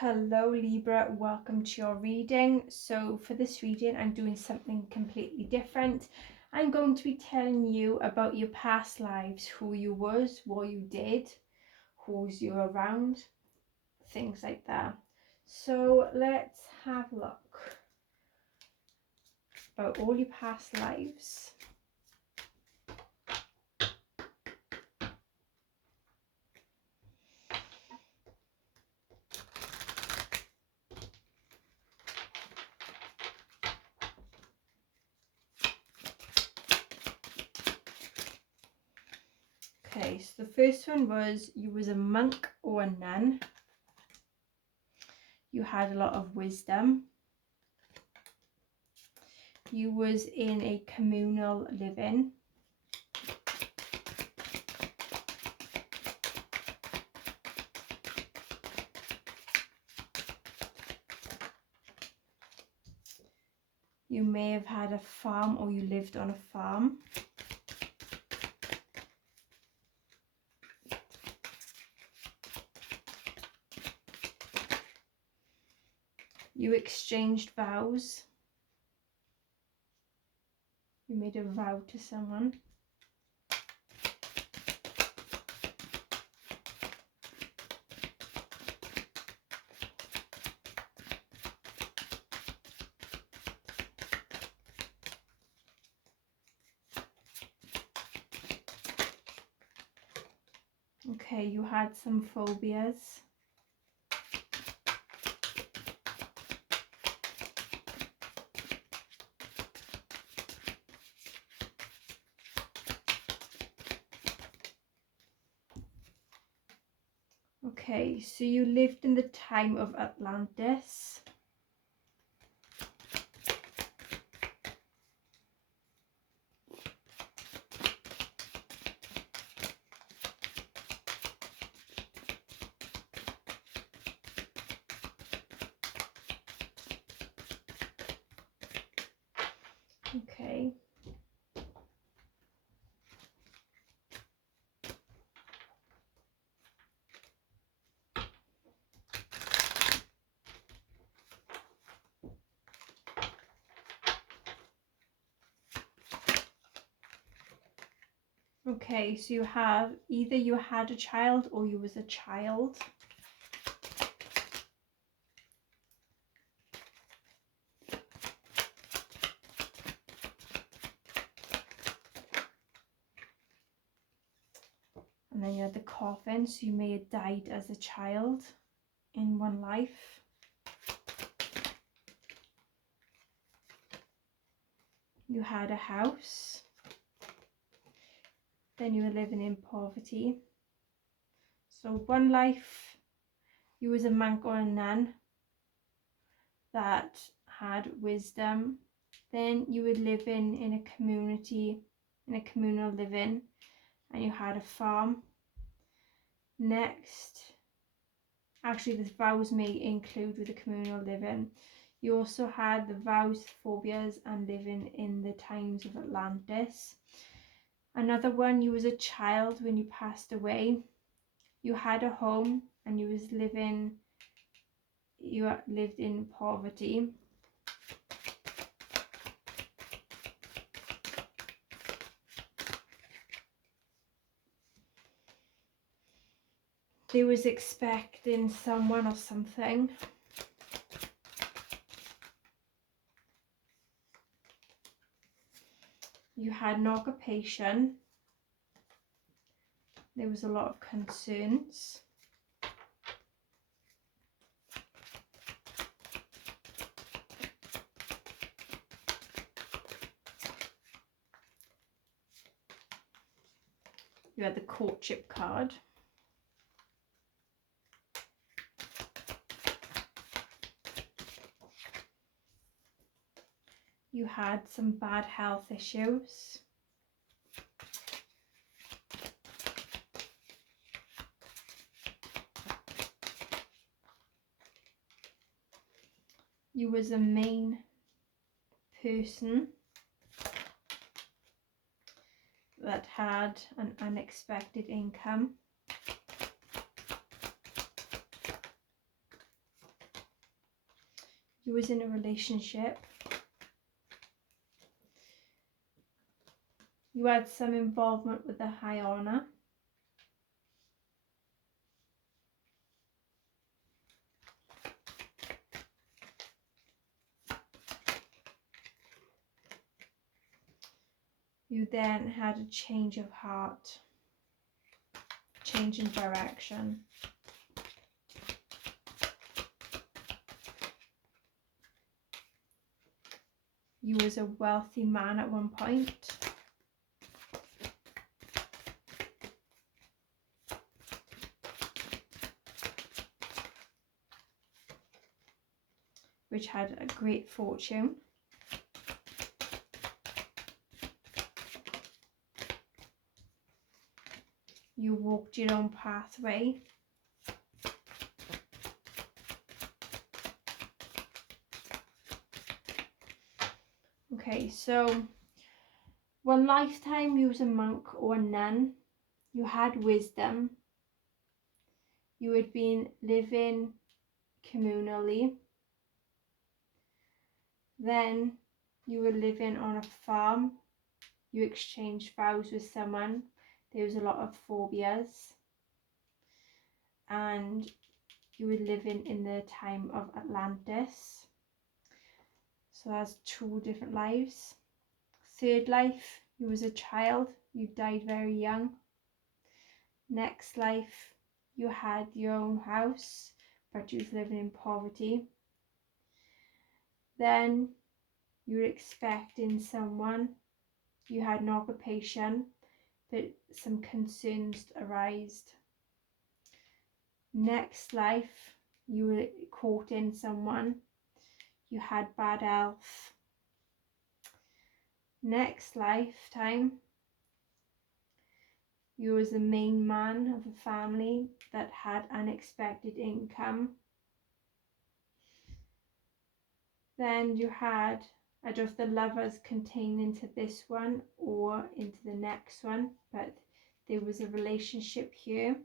Hello Libra, welcome to your reading. So for this reading I'm doing something completely different. I'm going to be telling you about your past lives, who you was, what you did, who's you around, things like that. So let's have a look about all your past lives. Okay, so the first one was you was a monk or a nun. You had a lot of wisdom. You was in a communal living. You may have had a farm or you lived on a farm. You exchanged vows. You made a vow to someone. Okay, you had some phobias. Okay, so you lived in the time of Atlantis. Okay. Okay, so you have either you had a child or you was a child. And then you had the coffin, so you may have died as a child in one life. You had a house. Then you were living in poverty. So one life, you was a monk or a nun that had wisdom. Then you were living in a community, in a communal living, and you had a farm. Next, actually the vows may include with the communal living. You also had the vows, phobias, and living in the times of Atlantis. Another one, you was a child when you passed away. You had a home and you lived in poverty. They was expecting someone or something. You had an occupation. There was a lot of concerns. You had the courtship card. You had some bad health issues. You was a main person that had an unexpected income. You was in a relationship. You had some involvement with the high honor. You then had a change of heart, change in direction. You was a wealthy man at one point. Which had a great fortune. You walked your own pathway. Okay, so one lifetime you was a monk or a nun. You had wisdom. You had been living communally. Then you were living on a farm. You exchanged vows with someone. There was a lot of phobias. And you were living in the time of Atlantis. So that's 2 different lives. Third life, you was a child. You died very young. Next life, you had your own house, but you was living in poverty. Then you were expecting someone. You had an occupation, but some concerns arised. Next life, you were courting someone. You had bad health. Next lifetime, you was the main man of a family that had unexpected income. Then you had, I don't know if the lovers contained into this one or into the next one, but there was a relationship here.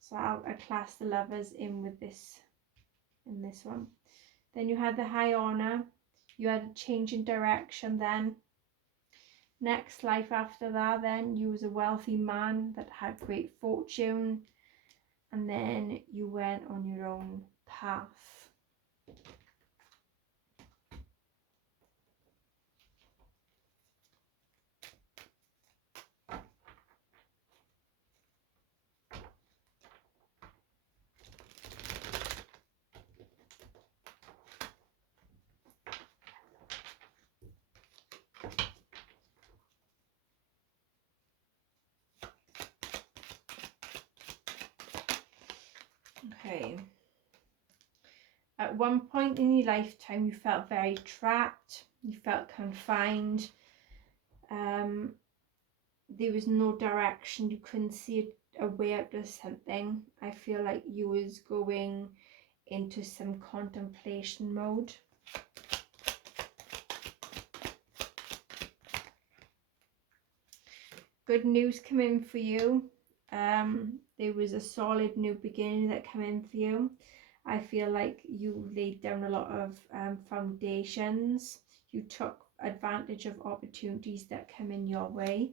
So I class the lovers in with this, in this one. Then you had the high honor. You had a change in direction then. Next life after that, then you was a wealthy man that had great fortune, and then you went on your own path. Okay. At one point in your lifetime, you felt very trapped. You felt confined. There was no direction. You couldn't see a way out of something. I feel like you was going into some contemplation mode. Good news come in for you. There was a solid new beginning that came in for you. I feel like you laid down a lot of foundations. You took advantage of opportunities that come in your way.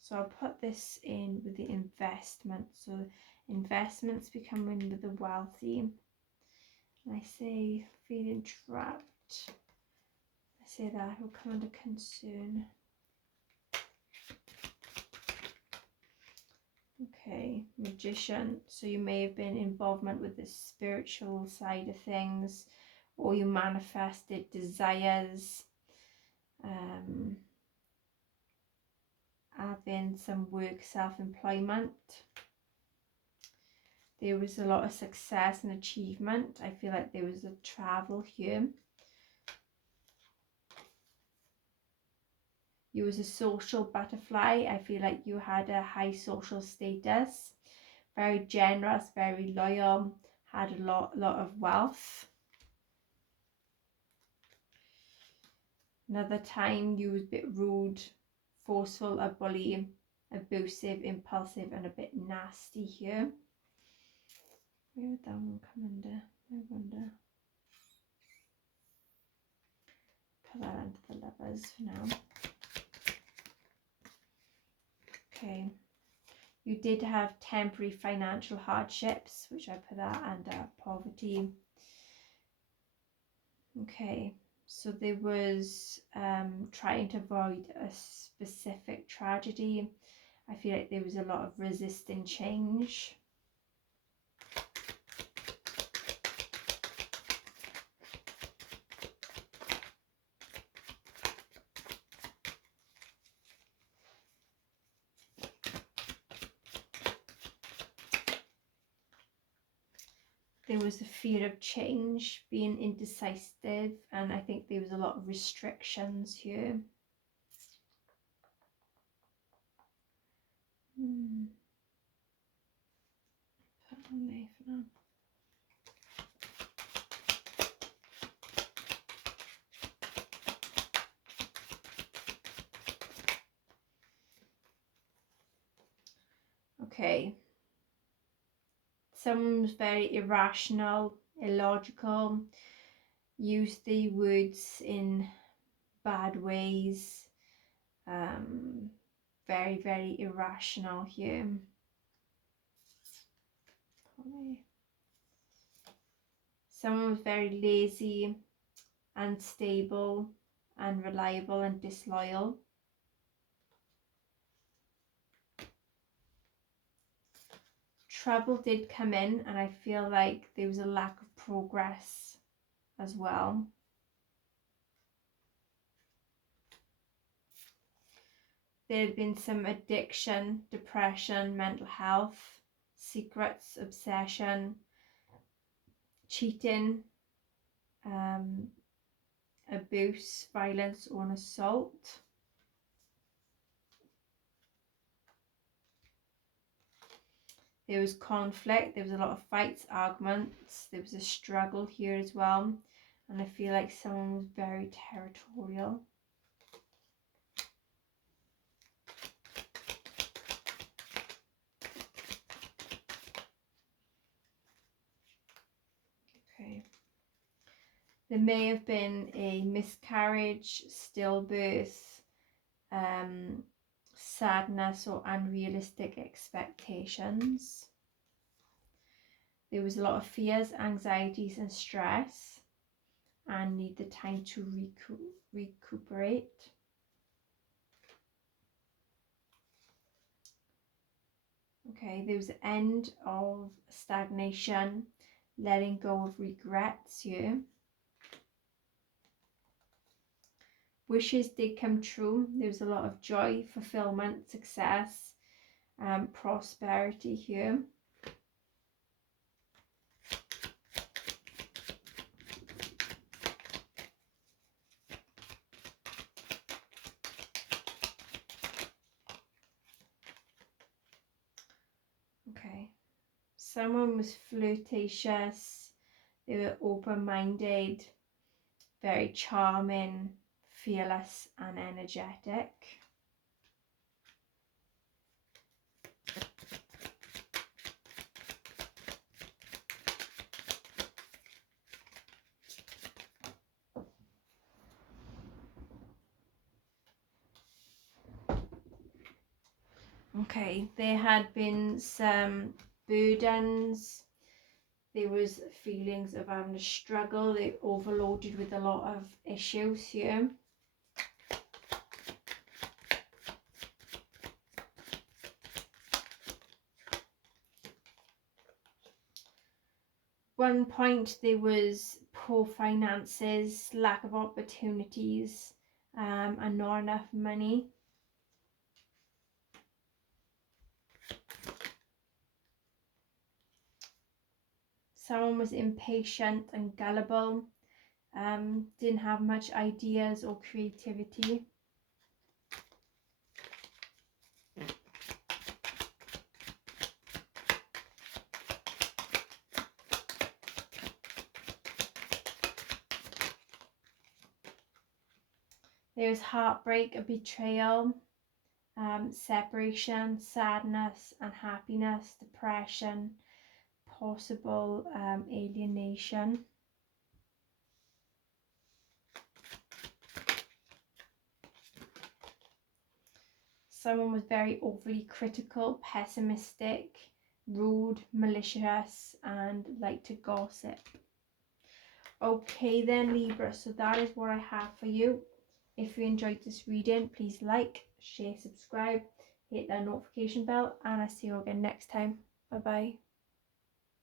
So I'll put this in with the investments. So investments become in with the wealthy. And I say feeling trapped. I say that will come under concern. Okay, magician. So you may have been involvement with the spiritual side of things, or you manifested desires, having some work, self-employment. There was a lot of success and achievement. I feel like there was a travel here. You was a social butterfly. I feel like you had a high social status, very generous, very loyal, had a lot of wealth. Another time you was a bit rude, forceful, a bully, abusive, impulsive, and a bit nasty here. Where would that one come under? I wonder. Put that under the Lovers for now. Okay. You did have temporary financial hardships, which I put that under poverty. Okay. So there was trying to avoid a specific tragedy. I feel like there was a lot of resisting change. There was a fear of change, being indecisive, and I think there was a lot of restrictions here. Put that on there for now. Okay. Someone was very irrational, illogical, used the words in bad ways. Very, very irrational here. Someone was very lazy, unstable, unreliable, and disloyal. Trouble did come in, and I feel like there was a lack of progress as well. There had been some addiction, depression, mental health, secrets, obsession, cheating, abuse, violence, or an assault. There was conflict, there was a lot of fights, arguments, there was a struggle here as well, and I feel like someone was very territorial. Okay. There may have been a miscarriage, stillbirth, sadness, or unrealistic expectations. There was a lot of fears, anxieties, and stress, and need the time to recuperate. Okay, there was the end of stagnation, letting go of regrets here. Wishes did come true. There was a lot of joy, fulfillment, success, prosperity here. Okay, someone was flirtatious, they were open-minded, very charming, fearless, and energetic. Okay, there had been some burdens. There was feelings of having a struggle. They overloaded with a lot of issues here. One point there was poor finances, lack of opportunities, and not enough money. Someone was impatient and gullible, didn't have much ideas or creativity. There was heartbreak, a betrayal, separation, sadness, unhappiness, depression, possible alienation. Someone was very overly critical, pessimistic, rude, malicious, and liked to gossip. Okay then, Libra, so that is what I have for you. If you enjoyed this reading, please like, share, subscribe, hit that notification bell, and I'll see you again next time. Bye bye.